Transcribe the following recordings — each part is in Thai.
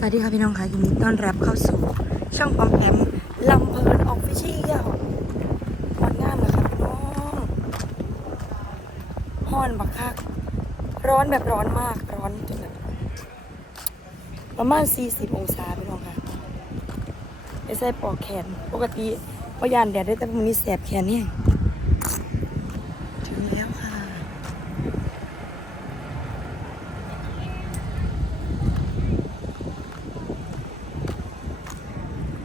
สวัสดีค่ะพี่น้องค่ะยินดีต้อนรับเข้าสู่ ช่องปอมแปมลำเพลินออกฟิเชียลฮอนงามนะคะพี่น้องฮอนบักคักร้อนแบบร้อนมากร้อนจนแบบประมาณ 40 องศาพี่น้องค่ะไม่ใส่ปอกแขน ปกติพยานแดดได้แต่วันนี้แสบแขนเนี่ยถึงแล้วค่ะ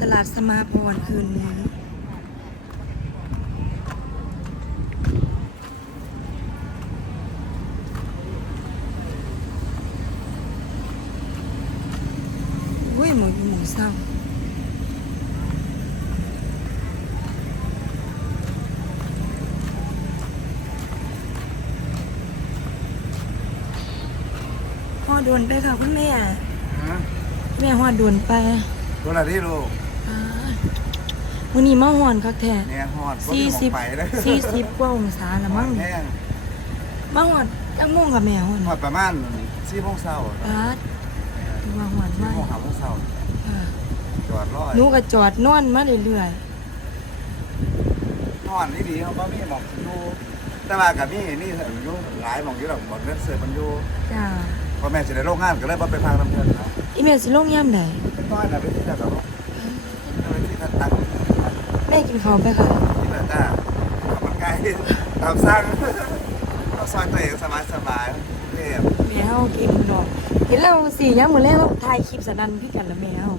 ตลาดสมาพรคืนนี้อุ้ยหมูหมูเศร้าห่อด่วนไปค่ะคุณแม่ ฮะแม่ห่อด่วนไป ตัวละที่ลูก อ่าวันนี้มาห่อนคักแท้เนี่ยฮอดสี่สิบไปเลยสี่สิบกว่าองศาละมั้งแห้งมาห่อนจังม่วงกับแม่ห่อนฮอดประมาณสี่โมงเช้าปาดดูว่าห่อนสี่มากโมงห้าโมงเช้าอ่าจอดรอหนูก็จอดนอนมาเรื่อยนอนนี่ดีเขาก็มีหมองอยู่แต่ว่ากับนี่นี่อยู่หลายหมองอยู่หรอกหมองเลือดเสือมันอยู่ๆจ้าพอแม่สิได้โรงงานก็เลยบ่ไปพักน้ำเพิ่นนะอีเมลสิลงย่ำไหนเป็นน้อยนะเป็นที่แต่แบบเป็นที่ท่านตั้งแม่กินข้าวไปค่ะที่แต่จ้ามันไกลตามสร้างต้องซอยตัวเองสบายสบายๆเนี่ยแม่เฮากินดอกเห็นแล้วสี่ย่ำมื้อแรกเราถ่ายคลิปสนั่นพี่กันแล้วแม่เฮา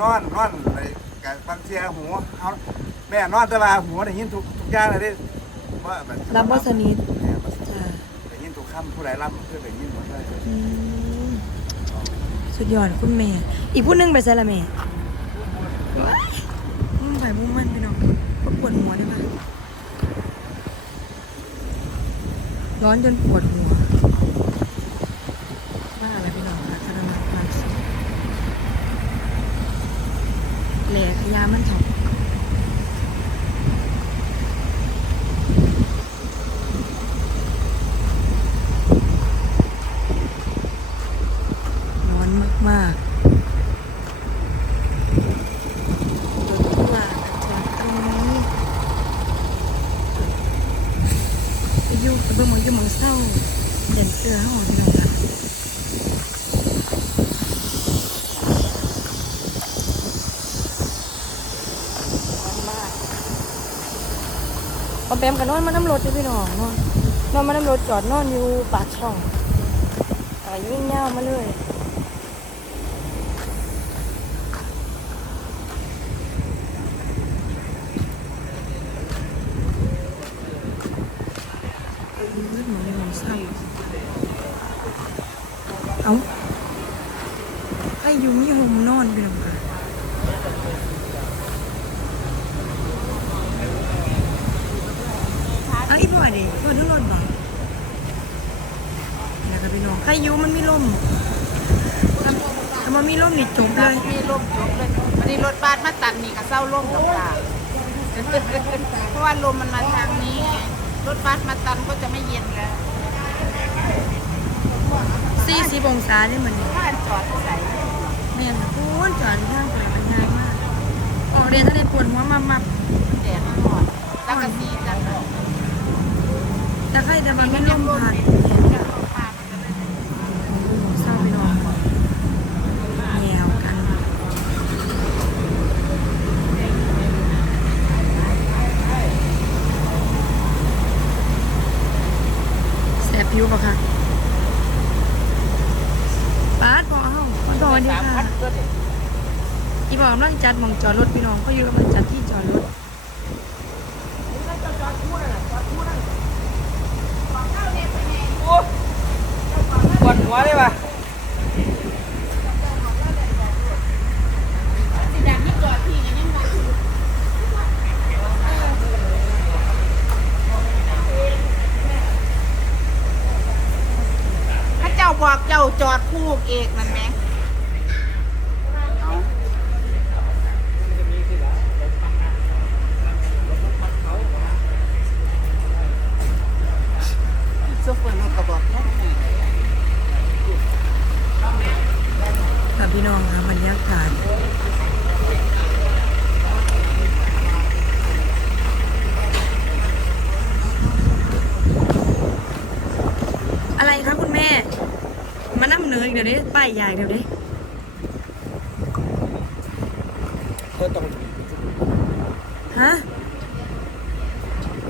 นอนนอนในกับบางเทียหูเขาแม่นอนแต่ว่าหูได้ยินทุกทุกอย่างเลยเดิว่าแบบรับบ่สนิทแม่บ่สนิทจ้าได้ยินทุกคำผู้ใดรับคือได้ยินหมดเลยอืมสุดยอดคุณแม่ อีกผู้หนึงไปใส่ละแม่ ว้ายมุ่งมั่นไปหน่อยปวดหัวได้ปะร้อนจนปวดหัวว่าอะไรไปหน้องคะกระมัดความสุขแหลกยามันถอดร้อนมากๆรถตู้อะจอดตรงนี้ไปอยู่ไปเบิ่งหมองอยู่หมองเศร้าเด่นเสือห้องพี่น้องค่ะ ร้อนมากป อมแปมกับนอนมาน้ำรถเลยพี่น้องนอนนอนมาน้ำรถจอดนอนอยู่ปากช่องแต่ยิ่งเงาวมาเลยเลือดหมูในหมูไส้เอาไอ้ยุงยี่หมนอนพี่น้องค่ะ เอาอีพ่อดิพ่อทุกรถบ่นี่นะครับพี่น้องใครอยู่มันมีลมถ้ามันมีลมนี่จบเลยมีลมจบเลยวันนี้รถบัสมาตัดนี่ก็เศร้าลมดอกค่ะเพราะว่าลมมันมาทางนี้ไงรถบัสมาตันก็จะไม่เย็นแล้วสี่สิบองศาเนี่ยเหมือนถ้าจอดใส่แม่นพูนจอดข้างไปมันง่ายมากออกเรียนถ้าได้ปวดหัวมามาแดดมันร้อนสังกะสีจันทร์ แต่ใครแต่มันไม่ลมพัดเศร้าพี่น้องแนวกันแสบผิวปะคะปาดพอเฮ้าขอโทษดีสามพัค่ะอีบอกกำลังจัดหมองจอดรถพี่น้องเขาอยู่กำลังจัดที่จอดรถ ปวดหัวเลยว่ะถ้าเจ้าบอกเจ้าจอดคู่เอกมันไหม โซเฟอร์มันก็บอกแล้ว ค่ะ พี่น้องค่ะบรรยากาศอะไรคะคุณแม่ มานั่ง ป้ายใหญ่เดี๋ยวนี้เธอต้องฮะ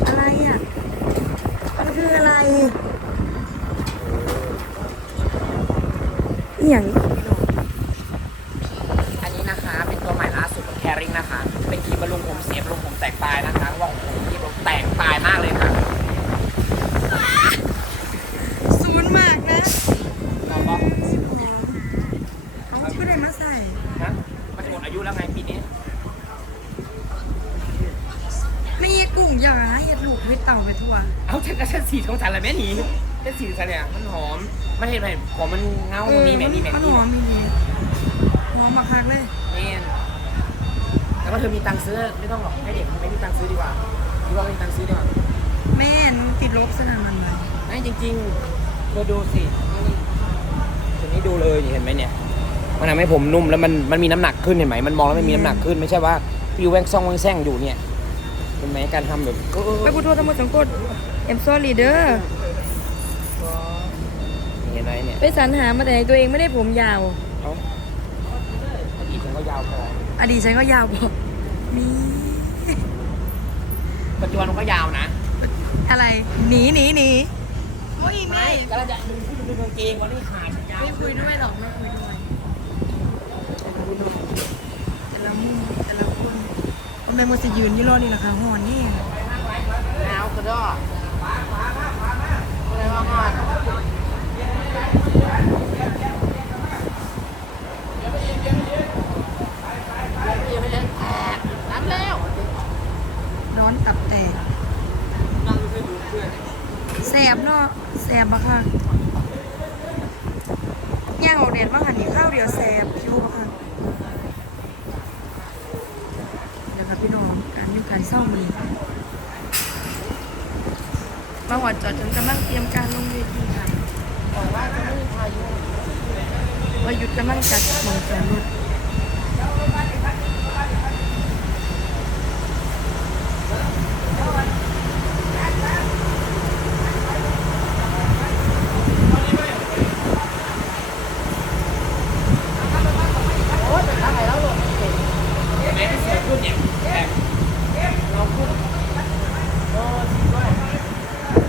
อะไรอะ มันคืออะไรอหย่างอันนี้นะคะ เป็นตัวใหม่ล่าสุดของแคริงนะคะ เป็นครีมบำรุงผมเสียบำรุงผมแตกปลายนะคะว่าผมที่ผมแตกปลายมากเลยค่ะ อย่างนะเย็ดลูกให้เต่าไปทั่วเอาฉันก็ฉันสีของฉันอะไรแม่หนีฉันสีของฉันเนี่ยมันหอม มันเห็นไหมผมมันเงามันมีแม่นี่แม่มันนี่หอมมีดีหอมมาคักเลยนี่แต่ว่าเธอมีตังค์ซื้อไม่ต้องหรอกให้เด็กไม่มีตังค์ซื้อดีกว่าดีกว่าไม่มีตังค์ซื้อดีกว่าแม่หนูติดลบสนามมันเลยไม่จริงๆเธอดูสินี่ตัวนี้ดูเลยนี่เห็นไหมเนี่ยมันทำให้ผมนุ่มแล้วมันมันมีน้ำหนักขึ้นเห็นไหมมันมองแล้วมันมีน้ำหนักขึ้นไม่ใช่ว่าฟิวแวงซ่องแวงแซงอยู่เนี่ย เห็นไหมการทำแบบเออไปพูดโทษทั้งหมดทั้งกดเอ็มซอรีเดอร์เห็นไหมเนี่ยไปสรรหามาแต่ในตัวเองไม่ได้ผมยาวเขาอดีตฉันก็ยาวพออดีตฉันก็ยาวพอมีปัจจุบันมันก็ยาวนะ อะไรหนีหนีหนีโอ้ยไม่ไม่ก็เราจะดึงขึ้นดึงกางเกงวันนี้ขาดยาวไม่คุยด้วยหรอกไม่คุยด้วยแต่ละมุมแต่ละคนคนเป็นมั นจะยืนยี่รอนี่แหละค่ะหอนนี่หนาวกระดอกอะไรว่าฮอดยังไม่เล่นร้อนตับแตกแสบเนาะแสบปะค่ะย่างออกแดดบ้างหันนี่ข้าวเดียวแสบคิว การยุ่งการเศร้ามีมาหอดจอดจนกำลังเตรียมการลงเวทีค่ะบอกว่าจะไม่มีพายุว่าหยุดกำลังจัดมองจอดรถ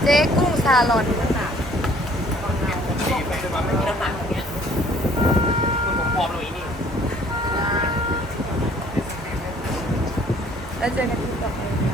เจ๊กุ้งซาลอนนะคะไม่มีน้ำหนักอย่างเงี้ยมันผมพร้อมเลยนี่แล้วเจอกันที่ต่อไป